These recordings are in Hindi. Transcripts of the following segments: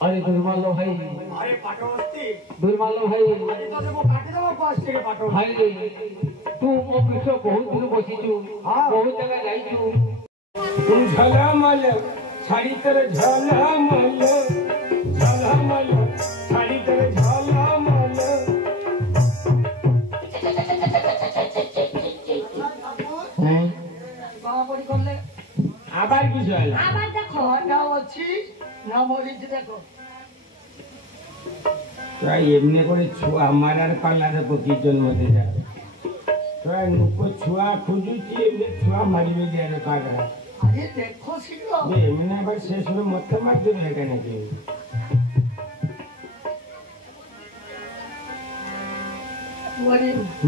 अरे दुर्मालो भाई, अरे पाटवस्ती दुर्मालो भाई, अरे तो देखो काटी दो पास के पाटो भाई तू मो पीछे बहुत दूर बसिचु, बहुत जगह जाइचु। तुम झलमल छाड़ी तर झलमल झलमल छाड़ी तर झलमल। हैं कहां पड़ी करले आबार की झल आबार देखो ना अछि ना मरि देखो তোরা এমনি করে ছুয়া মারার পাল্লাতে পকি জন্ম দিয়ে যাবে। তোরা নুকো ছুয়া খুঁজুছি এমনি ছুয়া মারিবে দিয়ে কাগড়া। আরে দেখো শিখো এমনি আবার শেষ হলে মধ্যে মার দেবে এখানে কেউ।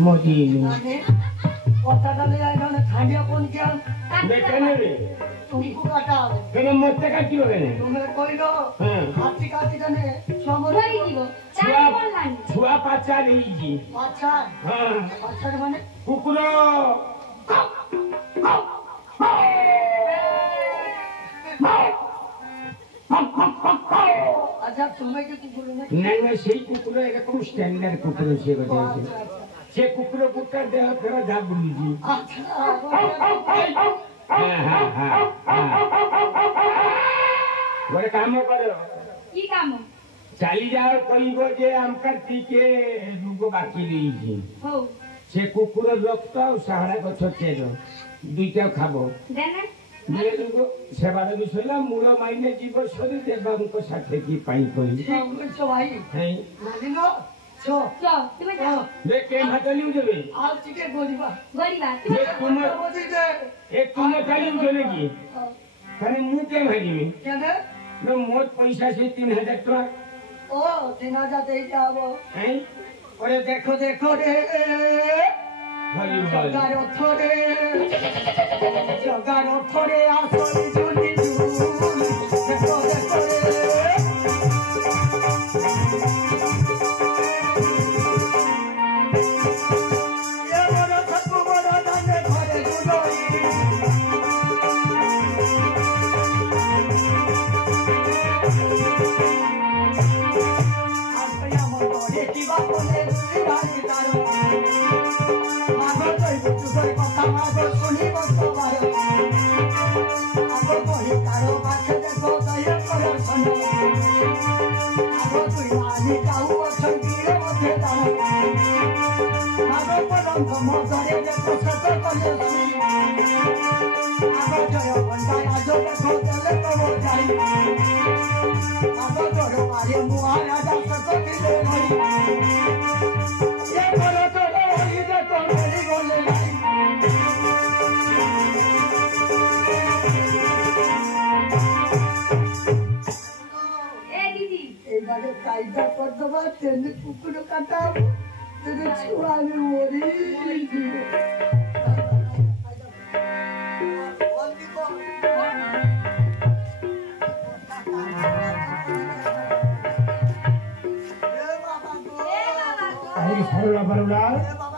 মোদি মানে কথাটা নিয়ে এখানে খাঁড়িয়া কোন কি দেখেন রে तुमको काटा হবে কেন মধ্যে কাটি হবে না তুমি কইলো হ্যাঁ কাটি কাটি জানে সমর ধরে দিব চাই বললাম ছুয়া পাচা রইছি। আচ্ছা হ্যাঁ আচ্ছা মানে কুকুর আচ্ছা তুমি কি কুকুর না না না সেই কুকুর এরকম স্ট্যান্ডার্ড কুকুর সে কথা সে কুকুর কুকুর দেহ ফেরা যা বলিছি। আচ্ছা গোটে কাম কর কি কাম চালি যাও কইব যে আমকার টিকে রোগ বাকি রইছি হও সে কুকুর রক্ত আর সাহারা গছ চেল দুইটা খাবো দেন দিয়ে দেব সেবারে বিষয়লা মূল মাইনে জীব শরীর দেবাঙ্ক সাথে কি পাই করি বুঝছো ভাই হ্যাঁ নালিনো ছো চল তুমি যাও বে কে হাতালিউ দেবে আর টিকে গরিবা গরিবা তুমি এ তোমার বুঝি যে এ তুমি তালিউ দেবে কি তাহলে মু কে ভাজিবি কেন না মোট পয়সা সেই 3000 টাকা ও 3000 দেই যাবো হ্যাঁ ওরে দেখো দেখো রে হরি বল জগার অথরে আসলি ঝুলি ঝুলি দেখো দেখো রে বড় থাকবো বড় দানে ঘরে দুলই আজকে আমার ঘরে কিবা বলে রাজি তারো মাগো কই তুই কথা মাগো শুনি বসো মারো আগো কই তারো মাঝে দেখো দয়া করো শোনো আগো তুই মানি যাও অছন্তি রে মধ্যে দাও আগো পলঙ্ক মজরে দেখো সত কলে আগো জয় বন্দায় আজো দেখো দেলে কবো যাই আগো জয় মারে মুয়া রাজা সত দিলে ভাই এ বড় তোর ওই দেখো মেরি বলে নাই এ দিদি এইবারে কাইটা করতে পার তেমনি কুকুর কাটাও তেমনি ছুয়ালে মরি আরে সরলা বারুলা বাবা